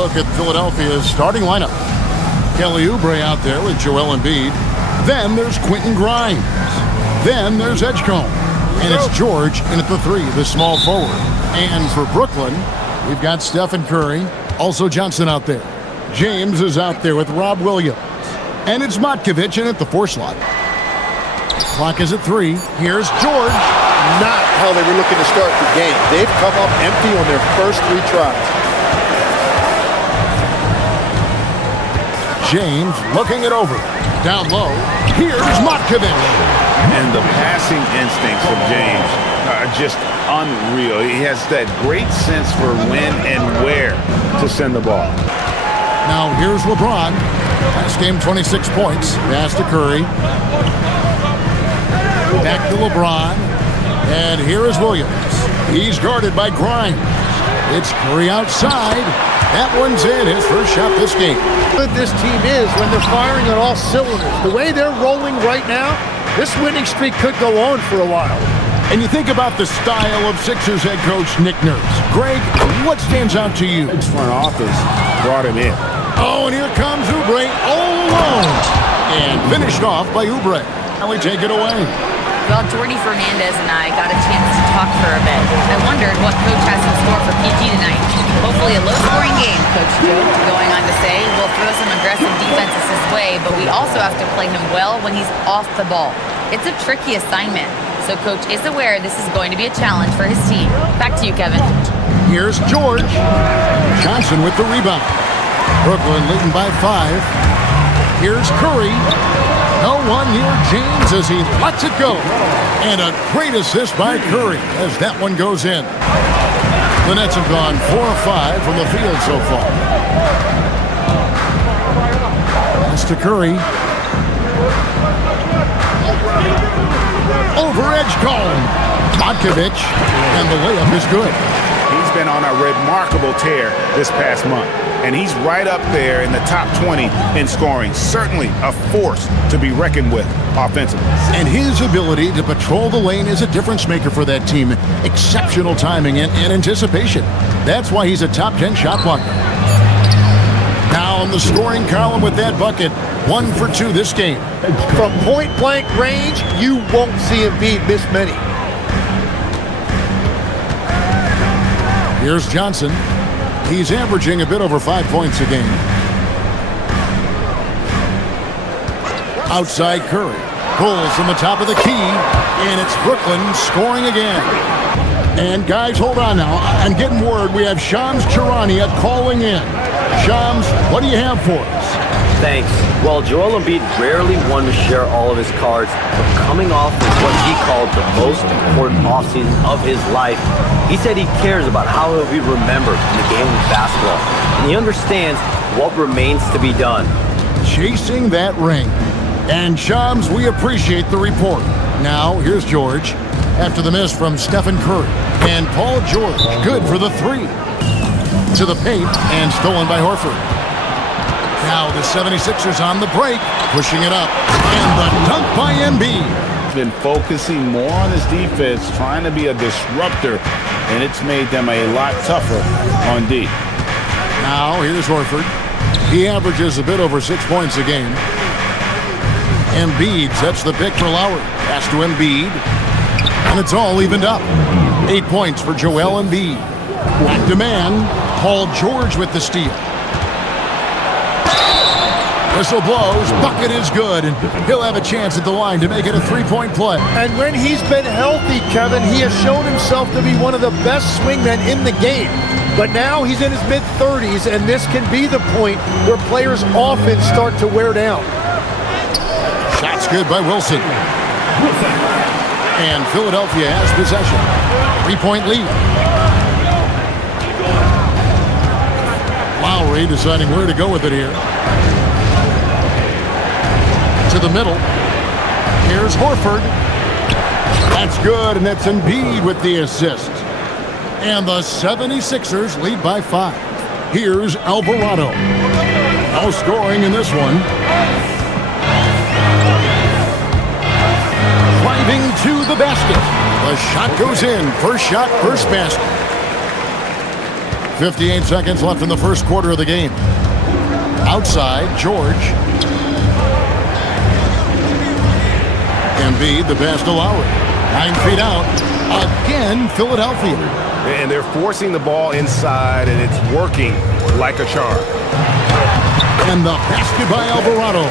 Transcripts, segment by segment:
look at Philadelphia's starting lineup. Kelly Oubre out there with Joel Embiid. Then there's Quentin Grimes. Then there's Edgecombe. And it's George in at the 3, the small forward. And for Brooklyn, we've got Stephen Curry. Also Johnson out there. James is out there with Rob Williams. And it's Matkovic in at the 4 slot. Clock is at 3. Here's George. Not how they were looking to start the game. They've come up empty on their first 3 tries. James looking it over. Down low. Here's Matkovic. And the passing instincts of James are just unreal. He has that great sense for when and where to send the ball. Now here's LeBron. Last game, 26 points. Pass to Curry. Back to LeBron. And here is Williams. He's guarded by Grimes. It's Curry outside. That one's in, his first shot this game. Good this team is when they're firing on all cylinders. The way they're rolling right now, this winning streak could go on for a while. And you think about the style of Sixers head coach Nick Nurse. Greg, what stands out to you? His front office brought him in. Oh, and here comes Oubre all alone. And finished off by Oubre. Now we take it away. Well, Jordy Fernandez and I got a chance to talk for a bit. I wondered what Coach has in store for PG tonight. Hopefully a low-scoring game, Coach joked, going on to say, we'll throw some aggressive defenses his way, but we also have to play him well when he's off the ball. It's a tricky assignment, so Coach is aware this is going to be a challenge for his team. Back to you, Kevin. Here's George. Johnson with the rebound. Brooklyn leading by 5. Here's Curry. No one near James as he lets it go. And a great assist by Curry as that one goes in. The Nets have gone 4 of 5 from the field so far. Pass to Curry. Over Edgecombe. Matkovic. And the layup is good. He's been on a remarkable tear this past month. And he's right up there in the top 20 in scoring. Certainly a force to be reckoned with offensively. And his ability to patrol the lane is a difference maker for that team. Exceptional timing and anticipation. That's why he's a top 10 shot blocker. Now in the scoring column with that bucket. 1 for 2 this game. From point-blank range, you won't see Embiid miss many. Here's Johnson. He's averaging a bit over 5 points a game. Outside Curry. Pulls from the top of the key. And it's Brooklyn scoring again. And guys, hold on now. I'm getting word we have Shams Charania calling in. Shams, what do you have for us? Thanks. Well, Joel Embiid rarely wanted to share all of his cards, but coming off of what he called the most important offseason of his life, he said he cares about how he'll be remembered in the game of basketball, and he understands what remains to be done. Chasing that ring. And Shams, we appreciate the report. Now, here's George. After the miss from Stephen Curry. And Paul George, good for the 3. To the paint, and stolen by Horford. Now the 76ers on the break, pushing it up. And the dunk by Embiid. Been focusing more on his defense, trying to be a disruptor, and it's made them a lot tougher on D. Now here's Horford. He averages a bit over 6 points a game. Embiid sets the pick for Lowry. Pass to Embiid. And it's all evened up. 8 points for Joel Embiid. Back to man. Paul George with the steal. Whistle blows, bucket is good, and he'll have a chance at the line to make it a 3-point play. And when he's been healthy, Kevin, he has shown himself to be one of the best swingmen in the game. But now he's in his mid-30s, and this can be the point where players often start to wear down. Shot's good by Wilson. And Philadelphia has possession. 3-point lead. Lowry deciding where to go with it here. To the middle. Here's Horford. That's good, and that's Embiid with the assist. And the 76ers lead by 5. Here's Alvarado. No scoring in this one. Driving to the basket. The shot goes in. First shot, first basket. 58 seconds left in the first quarter of the game. Outside, George. Embiid, the pass to Lowry. 9 feet out. Again, Philadelphia. And they're forcing the ball inside, and it's working like a charm. And the basket by Alvarado.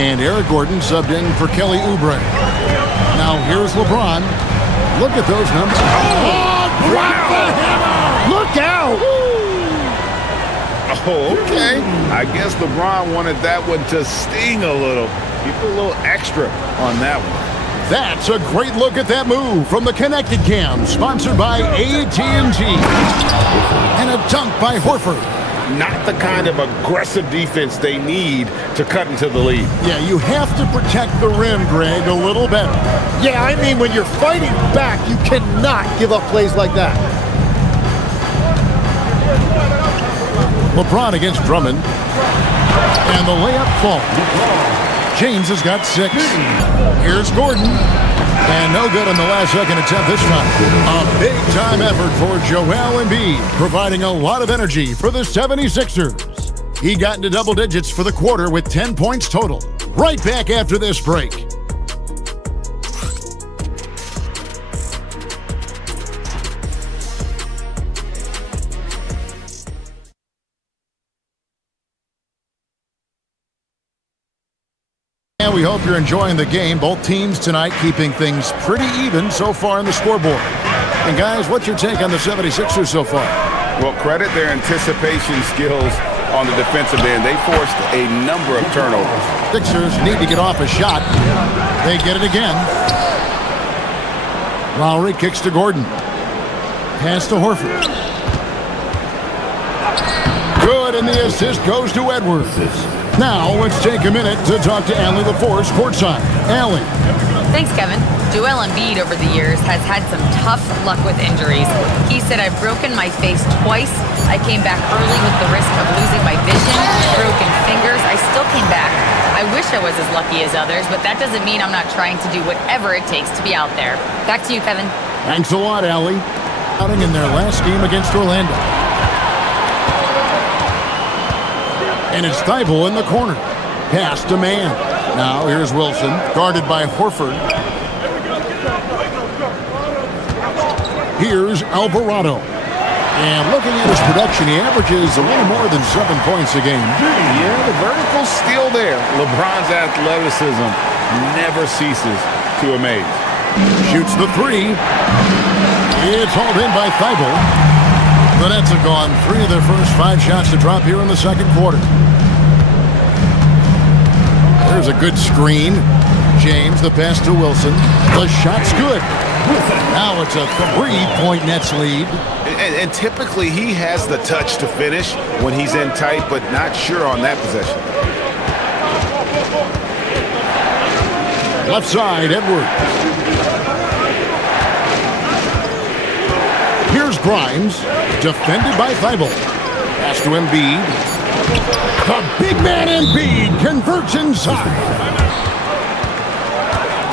And Eric Gordon subbed in for Kelly Oubre. Now here's LeBron. Look at those numbers. Oh, drop the hammer! Look out! Oh, okay. I guess LeBron wanted that one to sting a little. He put a little extra on that one. That's a great look at that move from the Connected Cam, sponsored by AT&T. And a dunk by Horford. Not the kind of aggressive defense they need to cut into the lead. Yeah, you have to protect the rim, Greg, a little better. Yeah, I mean, when you're fighting back, you cannot give up plays like that. LeBron against Drummond. And the layup falls. James has got 6. Here's Gordon. And no good on the last second attempt this time. A big-time effort for Joel Embiid, providing a lot of energy for the 76ers. He got into double digits for the quarter with 10 points total. Right back after this break. And we hope you're enjoying the game. Both teams tonight keeping things pretty even so far on the scoreboard. And guys, what's your take on the 76ers so far? Well, credit their anticipation skills on the defensive end. They forced a number of turnovers. Sixers need to get off a shot. They get it again. Lowry kicks to Gordon. Pass to Horford. Good, and the assist goes to Edwards. Now, let's take a minute to talk to Allie LaForce courtside. Allie. Thanks, Kevin. Joel Embiid over the years has had some tough luck with injuries. He said, I've broken my face twice. I came back early with the risk of losing my vision, broken fingers. I still came back. I wish I was as lucky as others, but that doesn't mean I'm not trying to do whatever it takes to be out there. Back to you, Kevin. Thanks a lot, Allie. Outing in their last game against Orlando. And it's Thibault in the corner. Pass to man. Now here's Wilson, guarded by Horford. Here's Alvarado. And looking at his production, he averages a little more than 7 points a game. Yeah, the vertical's still there. LeBron's athleticism never ceases to amaze. Shoots the 3. It's hauled in by Thibault. The Nets have gone 3 of their first 5 shots to drop here in the second quarter. There's a good screen. James, the pass to Wilson. The shot's good. Now it's a 3-point Nets lead. And typically he has the touch to finish when he's in tight, but not sure on that possession. Left side, Edwards. Here's Grimes, defended by Thibault. Pass to Embiid. The big man Embiid converts inside.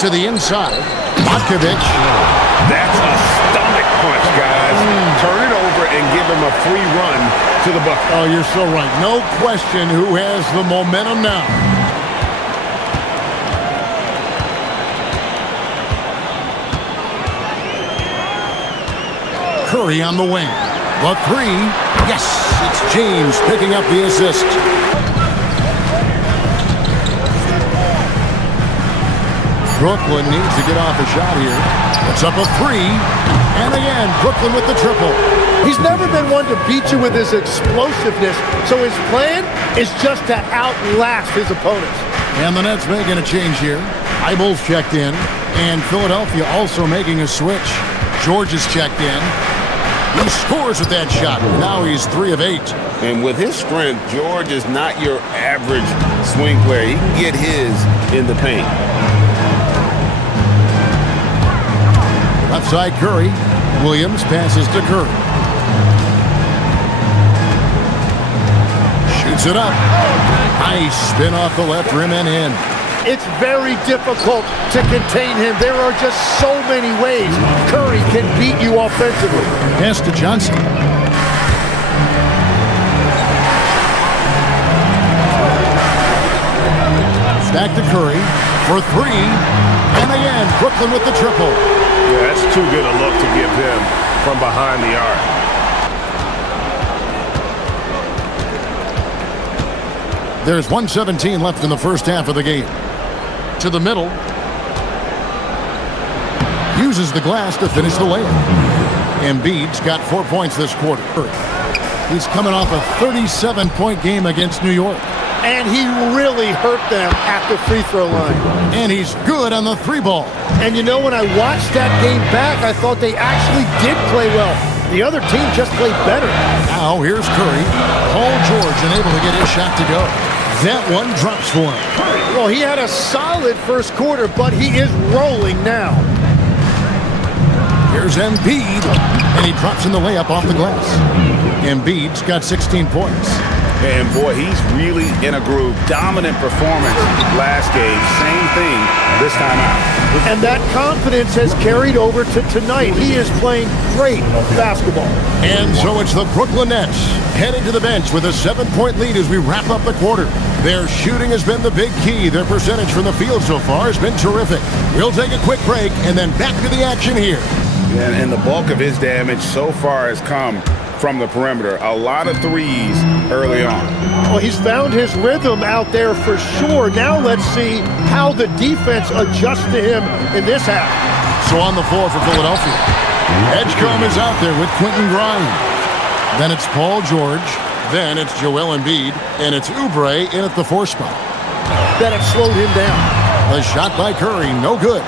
To the inside, Matkovic. That's a stomach punch, guys. Turn it over and give him a free run to the bucket. Oh, you're so right. No question who has the momentum now. Curry on the wing. The 3. Yes, it's James picking up the assist. Brooklyn needs to get off a shot here. It's up a 3. And again, Brooklyn with the triple. He's never been one to beat you with his explosiveness, so his plan is just to outlast his opponents. And the Nets making a change here. Eibel's checked in, and Philadelphia also making a switch. George is checked in. He scores with that shot. Now he's 3 of 8. And with his strength, George is not your average swing player. He can get his in the paint. Left side, Curry. Williams passes to Curry. Shoots it up. Nice spin off the left rim and in. It's very difficult to contain him. There are just so many ways Curry can beat you offensively. Pass to Johnson. Back to Curry for three. And again, Brooklyn with the triple. Yeah, that's too good a look to give him from behind the arc. There's 1:17 left in the first half of the game. To the middle. Uses the glass to finish the layup. Embiid's got 4 points this quarter. He's coming off a 37-point game against New York. And he really hurt them at the free throw line. And he's good on the three ball. And you know, when I watched that game back, I thought they actually did play well. The other team just played better. Now here's Curry. Paul George unable to get his shot to go. That one drops for him. Well, he had a solid first quarter, but he is rolling now. Here's Embiid, and he drops in the layup off the glass. Embiid's got 16 points. And boy, he's really in a groove. Dominant performance last game. Same thing this time out. And that confidence has carried over to tonight. He is playing great basketball. And so it's the Brooklyn Nets heading to the bench with a 7-point lead as we wrap up the quarter. Their shooting has been the big key. Their percentage from the field so far has been terrific. We'll take a quick break and then back to the action here. And the bulk of his damage so far has come from the perimeter. A lot of threes early on. Well, he's found his rhythm out there for sure. Now let's see how the defense adjusts to him in this half. So on the floor for Philadelphia, Edgecombe is out there with Quentin Grimes. Then it's Paul George. Then it's Joel Embiid. And it's Oubre in at the 4 spot. That it slowed him down. The shot by Curry, no good.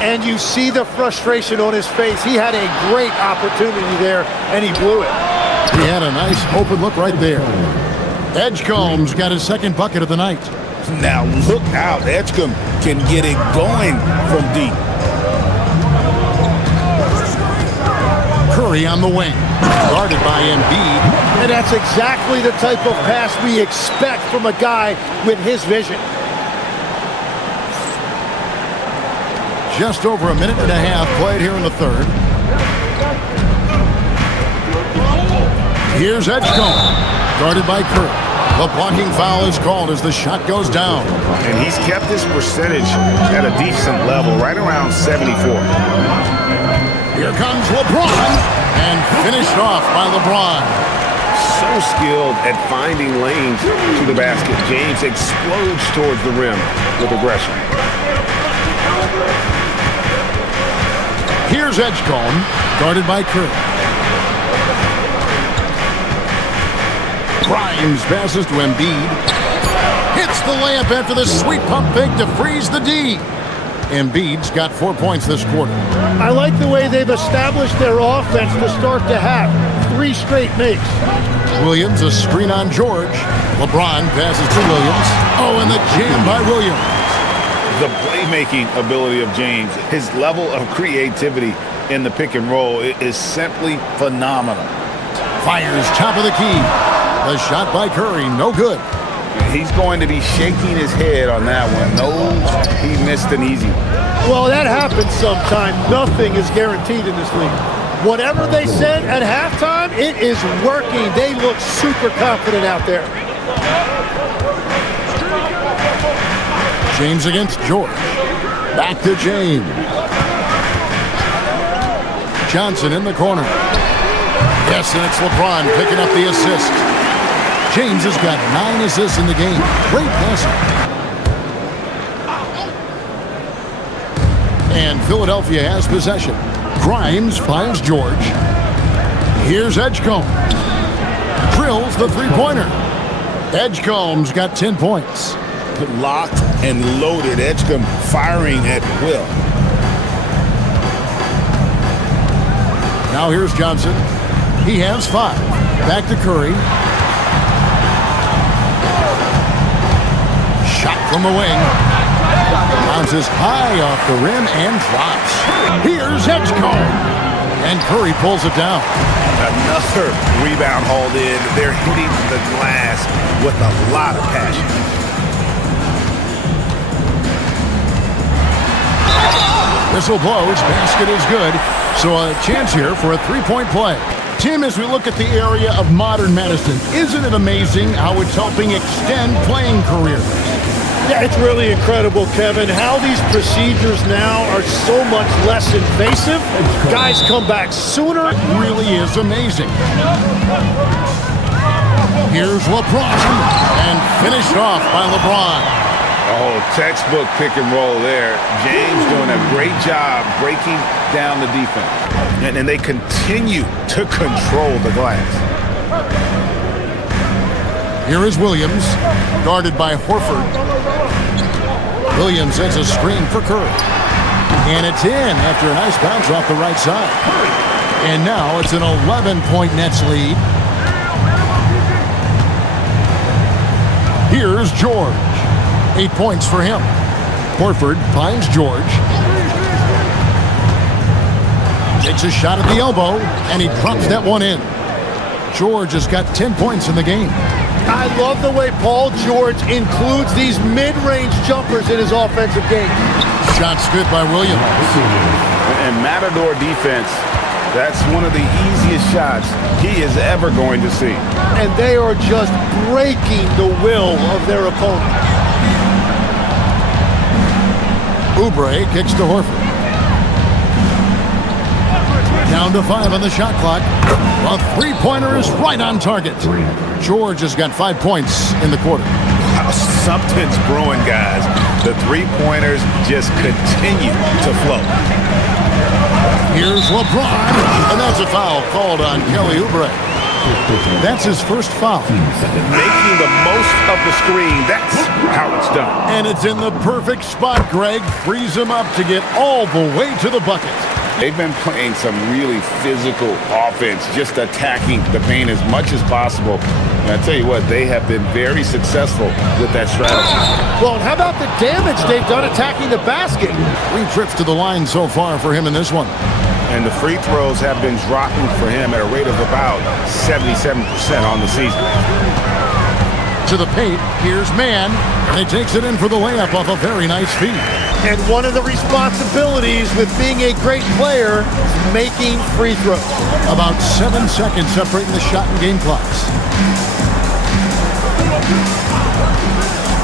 And you see the frustration on his face. He had a great opportunity there, and he blew it. He had a nice open look right there. Edgecombe's got his second bucket of the night. Now look out. Edgecombe can get it going from deep. Curry on the wing. Guarded by Embiid. And that's exactly the type of pass we expect from a guy with his vision. Just over a minute and a half played here in the third. Here's Edgecombe, guarded by Curry. The blocking foul is called as the shot goes down. And he's kept his percentage at a decent level, right around 74. Here comes LeBron, and finished off by LeBron. So skilled at finding lanes to the basket. James explodes towards the rim with aggression. Here's Edgecombe, guarded by Curry. Grimes passes to Embiid. Hits the layup after the sweet pump fake to freeze the D. Embiid's got 4 points this quarter. I like the way they've established their offense to start the half. 3 straight makes. Williams, a screen on George. LeBron passes to Williams. Oh, and the jam by Williams. The playmaking ability of James, his level of creativity in the pick and roll is simply phenomenal. Fires top of the key. The shot by Curry, no good. He's going to be shaking his head on that one. Knows he missed an easy one. Well, that happens sometime. Nothing is guaranteed in this league. Whatever they said at halftime, it is working. They look super confident out there. James against George. Back to James. Johnson in the corner. Yes, and it's LeBron picking up the assist. James has got 9 assists in the game. Great passing. And Philadelphia has possession. Grimes finds George. Here's Edgecombe. Drills the three-pointer. Edgecombe's got 10 points. Locked and loaded. Edgecombe firing at will. Now here's Johnson. He has 5. Back to Curry. Shot from the wing. Bounces high off the rim and drops. Here's Edgecombe. And Curry pulls it down. Another rebound hauled in. They're hitting the glass with a lot of passion. Whistle blows, basket is good. So a chance here for a three-point play. Tim, as we look at the area of modern medicine, isn't it amazing how it's helping extend playing careers? Yeah, it's really incredible, Kevin, how these procedures now are so much less invasive. Guys come back sooner. It really is amazing. Here's LeBron, and finished off by LeBron. Oh, textbook pick and roll there. James doing a great job breaking down the defense. And they continue to control the glass. Here is Williams, guarded by Horford. Williams sends a screen for Curry. And it's in after a nice bounce off the right side. And now it's an 11-point Nets lead. Here's George. 8 points for him. Horford finds George. Takes a shot at the elbow, and he drops that one in. George has got 10 points in the game. I love the way Paul George includes these mid-range jumpers in his offensive game. Shots good by Williams. And Matador defense, that's one of the easiest shots he is ever going to see. And they are just breaking the will of their opponent. Oubre kicks to Horford. Down to 5 on the shot clock. A three-pointer is right on target. George has got 5 points in the quarter. Wow, something's brewing, guys. The three-pointers just continue to flow. Here's LeBron, and that's a foul called on Kelly Oubre. That's his first foul. Making the most of the screen, that's how it's done. And it's in the perfect spot, Greg. Frees him up to get all the way to the bucket. They've been playing some really physical offense, just attacking the paint as much as possible. And I tell you what, they have been very successful with that strategy. Well, and how about the damage they've done attacking the basket? 3 trips to the line so far for him in this one. And the free throws have been dropping for him at a rate of about 77% on the season. To the paint, here's Mann, and he takes it in for the layup off a very nice feed. And one of the responsibilities with being a great player is making free throws. About 7 seconds separating the shot and game clocks.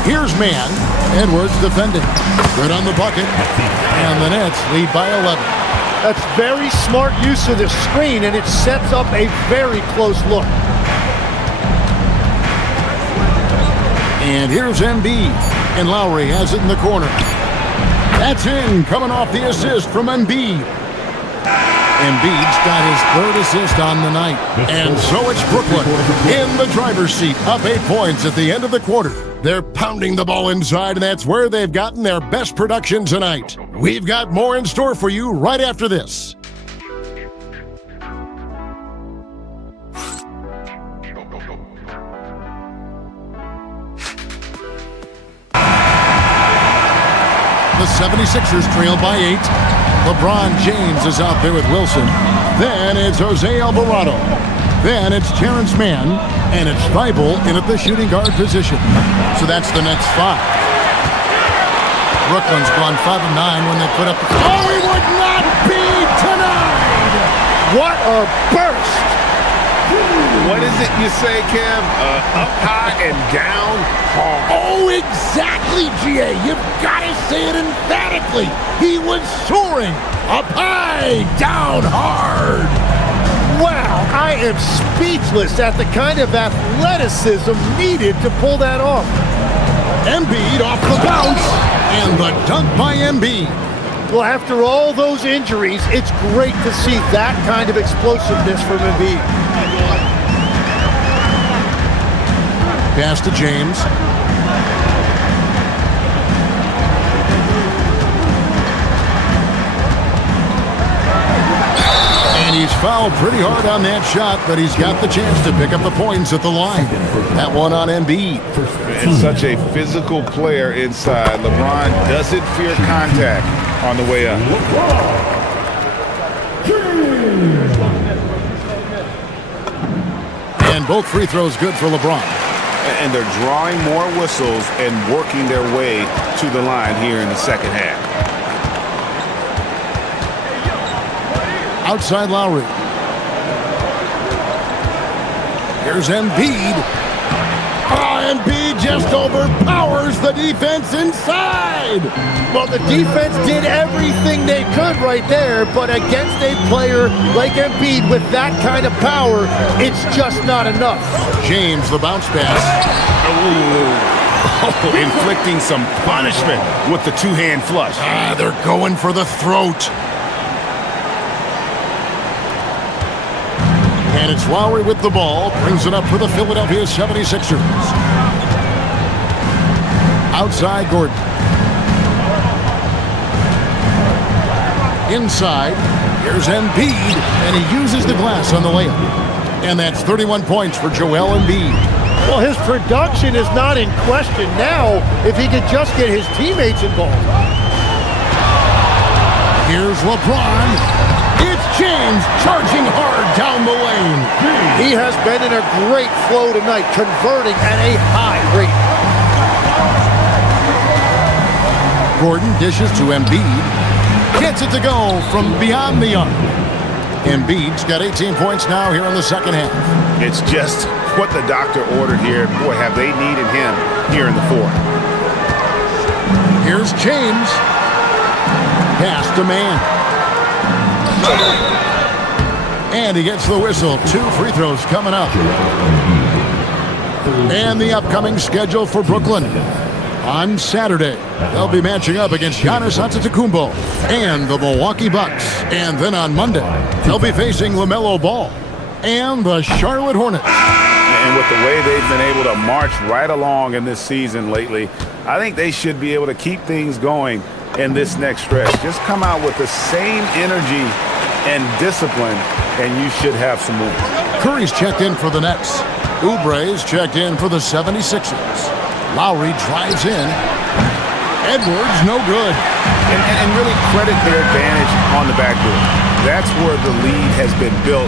Here's Mann. Edwards defending. Good on the bucket. And the Nets lead by 11. That's very smart use of the screen, and it sets up a very close look. And here's Embiid, and Lowry has it in the corner. That's in, coming off the assist from Embiid. Embiid's got his 3rd assist on the night. And so it's Brooklyn in the driver's seat, up 8 points at the end of the quarter. They're pounding the ball inside, and that's where they've gotten their best production tonight. We've got more in store for you right after this. The 76ers trail by 8. LeBron James is out there with Wilson. Then it's Jose Alvarado. Then it's Terrence Mann. And it's Thibault in at the shooting guard position. So that's the Nets 5. Brooklyn's gone 5 of 9 when they put up. Oh, he would not be denied! What a burst! What is it you say, Kev? Up high and down hard. Oh, exactly, GA. You've got to say it emphatically. He was soaring up high, down hard. Wow, I am speechless at the kind of athleticism needed to pull that off. Embiid off the bounce, and the dunk by Embiid. Well, after all those injuries, it's great to see that kind of explosiveness from Embiid. Pass to James. And he's fouled pretty hard on that shot, but he's got the chance to pick up the points at the line. That one on Embiid. And such a physical player inside. LeBron doesn't fear contact on the way up. And both free throws good for LeBron. And they're drawing more whistles and working their way to the line here in the second half. Outside Lowry. Here's Embiid. Oh, Embiid just overpowers the the defense inside. Well, the defense did everything they could right there, but against a player like Embiid with that kind of power, it's just not enough. James, the bounce pass. Oh, inflicting some punishment with the two-hand flush. They're going for the throat. And it's Lowry with the ball. Brings it up for the Philadelphia 76ers. Outside Gordon. Inside. Here's Embiid. And he uses the glass on the layup. And that's 31 points for Joel Embiid. Well, his production is not in question now if he could just get his teammates involved. Here's LeBron. It's James charging hard down the lane. He has been in a great flow tonight, converting at a high rate. Gordon dishes to Embiid. Gets it to go from beyond the arc. Embiid's got 18 points now here in the second half. It's just what the doctor ordered here. Boy, have they needed him here in the fourth. Here's James. Pass to man. And he gets the whistle. 2 free throws coming up. And the upcoming schedule for Brooklyn. On Saturday, they'll be matching up against Giannis Antetokounmpo and the Milwaukee Bucks. And then on Monday, they'll be facing LaMelo Ball and the Charlotte Hornets. And with the way they've been able to march right along in this season lately, I think they should be able to keep things going in this next stretch. Just come out with the same energy and discipline, and you should have some wins. Curry's checked in for the Nets. Oubre's checked in for the 76ers. Lowry drives in. Edwards, no good. And really credit their advantage on the backboard. That's where the lead has been built,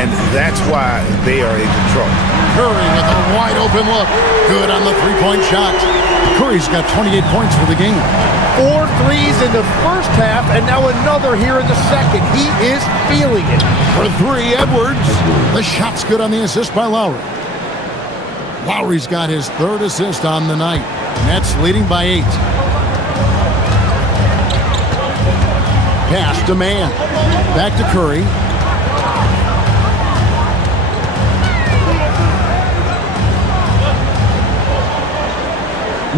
and that's why they are in control. Curry with a wide open look. Good on the three-point shot. Curry's got 28 points for the game. 4 threes in the first half, and now another here in the second. He is feeling it. For 3, Edwards. The shot's good on the assist by Lowry. Lowry's got his 3rd assist on the night. Nets leading by 8. Pass to man. Back to Curry.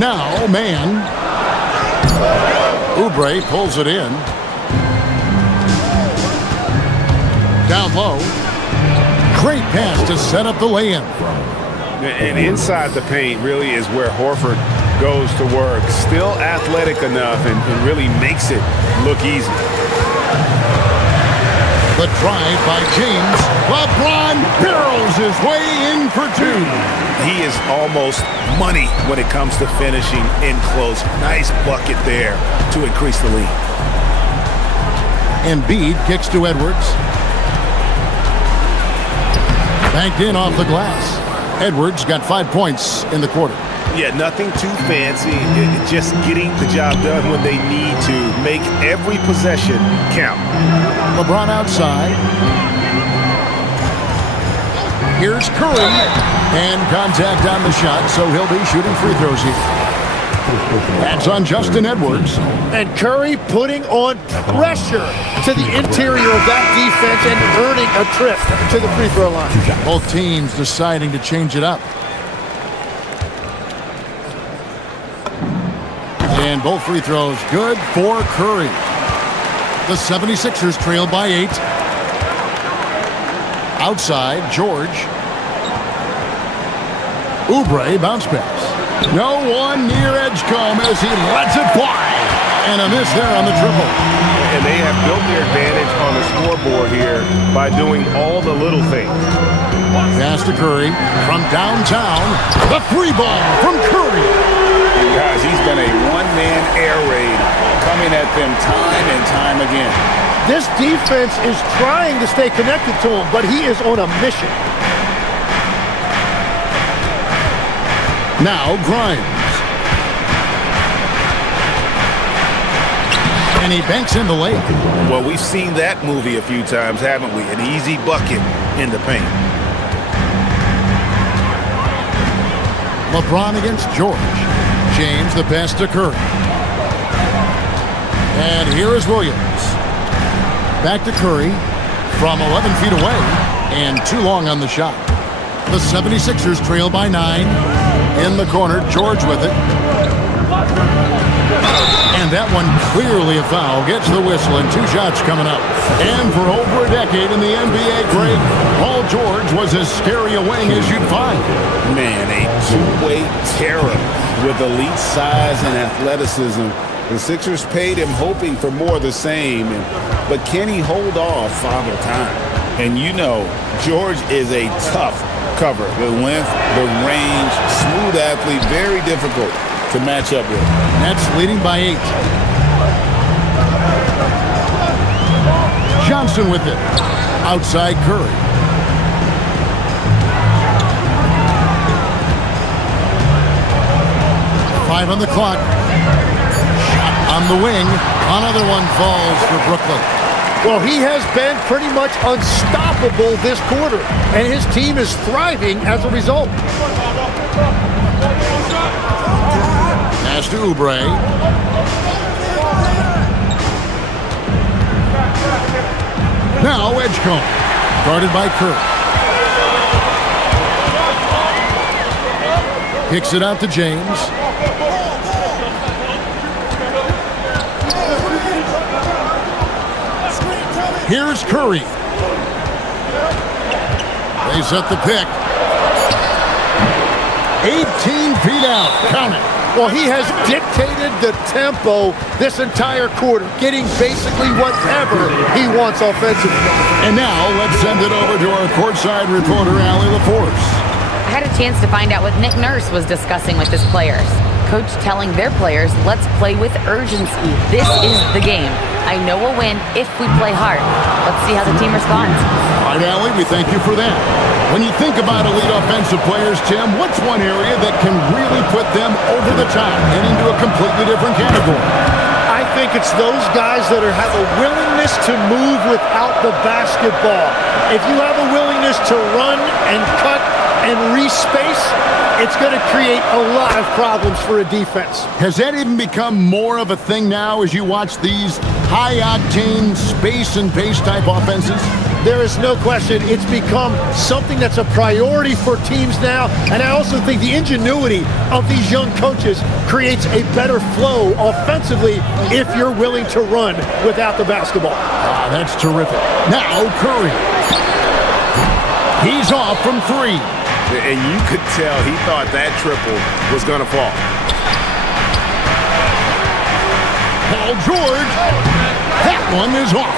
Now, man. Oubre pulls it in. Down low. Great pass to set up the lay-in. And inside the paint really is where Horford goes to work. Still athletic enough and really makes it look easy. The drive by James. LeBron barrels his way in for 2. He is almost money when it comes to finishing in close. Nice bucket there to increase the lead. Embiid kicks to Edwards. Banked in off the glass. Edwards got 5 points in the quarter. Yeah, nothing too fancy. Just getting the job done when they need to. Make every possession count. LeBron outside. Here's Curry. And contact on the shot, so he'll be shooting free throws here. That's on Justin Edwards. And Curry putting on pressure to the interior of that defense and earning a trip to the free throw line. Both teams deciding to change it up. And both free throws good for Curry. The 76ers trail by 8. Outside, George. Oubre bounce pass. No one near Edgecombe as he lets it fly. And a miss there on the triple. And they have built their advantage on the scoreboard here by doing all the little things. Pass to Curry from downtown. The free ball from Curry. Guys, he's been a one-man air raid coming at them time and time again. This defense is trying to stay connected to him, but he is on a mission. Now Grimes. And he banks in the lake. Well, we've seen that movie a few times, haven't we? An easy bucket in the paint. LeBron against George. James, the pass to Curry. And here is Williams. Back to Curry from 11 feet away, and too long on the shot. The 76ers trail by 9. In the corner, George with it. And that one clearly a foul. Gets the whistle, and 2 shots coming up. And for over a decade in the NBA, Greg, Paul George was as scary a wing as you'd find. Man, a two-way terror with elite size and athleticism. The Sixers paid him hoping for more of the same, but can he hold off Father Time? And you know, George is a tough cover. The length, the range, smooth athlete, very difficult to match up with. Nets leading by 8. Johnson with it. Outside Curry. Five on the clock. Shot on the wing. Another one falls for Brooklyn. Well, he has been pretty much unstoppable this quarter, and his team is thriving as a result. Pass to Oubre. Now Edgecombe, guarded by Curry. Kicks it out to James. Here's Curry. They set the pick. 18 feet out. Count it. Well, he has dictated the tempo this entire quarter, getting basically whatever he wants offensively. And now let's send it over to our courtside reporter, Allie LaForce. I had a chance to find out what Nick Nurse was discussing with his players. Coach telling their players, let's play with urgency. This is the game. I know we'll win if we play hard. Let's see how the team responds. All right, Allie, we thank you for that. When you think about elite offensive players, Tim, what's one area that can really put them over the top and into a completely different category? I think it's those guys that have a willingness to move without the basketball. If you have a willingness to run and cut and respace, it's going to create a lot of problems for a defense. Has that even become more of a thing now as you watch these high-octane space and pace type offenses? There is no question it's become something that's a priority for teams now, and I also think the ingenuity of these young coaches creates a better flow offensively if you're willing to run without the basketball. That's terrific. Now Curry. He's off from 3. And you could tell he thought that triple was going to fall. Paul George. That one is off.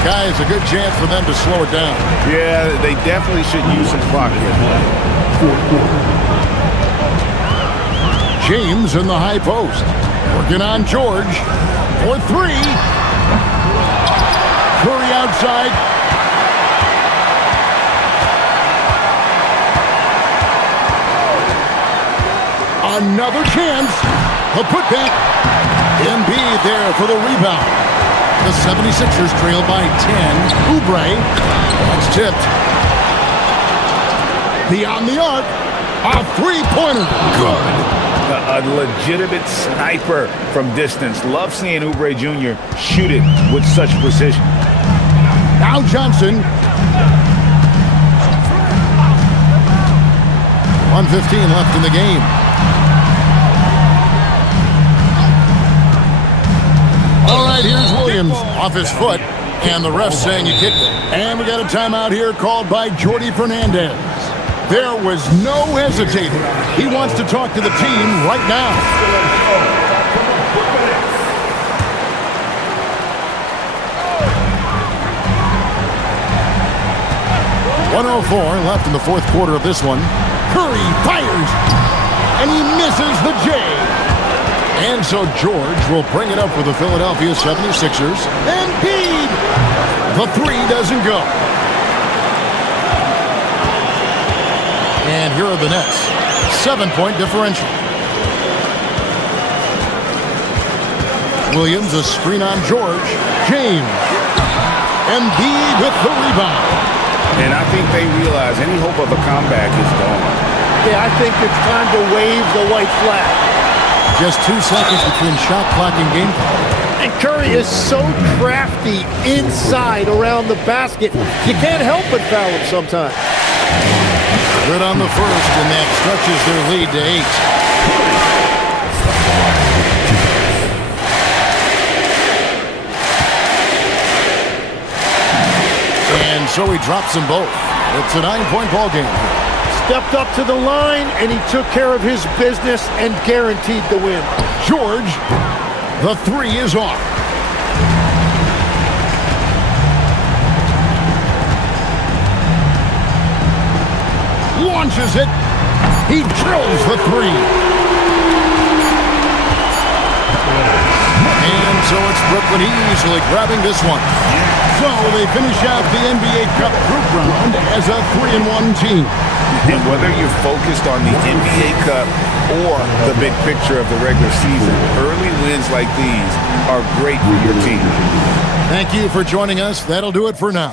Guys, a good chance for them to slow it down. Yeah, they definitely should use some clock here. James in the high post. Working on George for 3. Curry outside. Another chance. A putback. Embiid there for the rebound. The 76ers trail by 10. Oubre. That's tipped. Beyond the arc. A three-pointer. Good. A legitimate sniper from distance. Love seeing Oubre Jr. shoot it with such precision. Now Johnson. 1:15 left in the game. All right, here's Williams off his foot, and the ref saying he kicked it. And we got a timeout here called by Jordi Fernandez. There was no hesitating. He wants to talk to the team right now. .104 left in the fourth quarter of this one. Curry fires, and he misses the J. And so George will bring it up for the Philadelphia 76ers. Embiid! The 3 doesn't go. And here are the Nets. 7-point differential. Williams, a screen on George. James. Embiid with the rebound. And I think they realize any hope of a comeback is gone. Yeah, I think it's time to wave the white flag. Just 2 seconds between shot clock and game clock. And Curry is so crafty inside around the basket. You can't help but foul him sometimes. Good on the first, and that stretches their lead to 8. And so he drops them both. It's a 9-point ball game. Stepped up to the line, and he took care of his business and guaranteed the win. George, the 3 is off. Launches it. He drills the 3. And so it's Brooklyn easily grabbing this one. So they finish out the NBA Cup group round as a 3-1 team. And whether you're focused on the NBA Cup or the big picture of the regular season, early wins like these are great for your team. Thank you for joining us. That'll do it for now.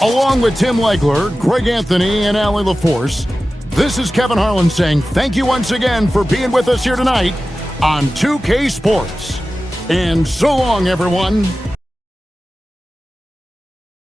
Along with Tim Legler, Greg Anthony, and Allie LaForce, this is Kevin Harlan saying thank you once again for being with us here tonight on 2K Sports. And so long, everyone.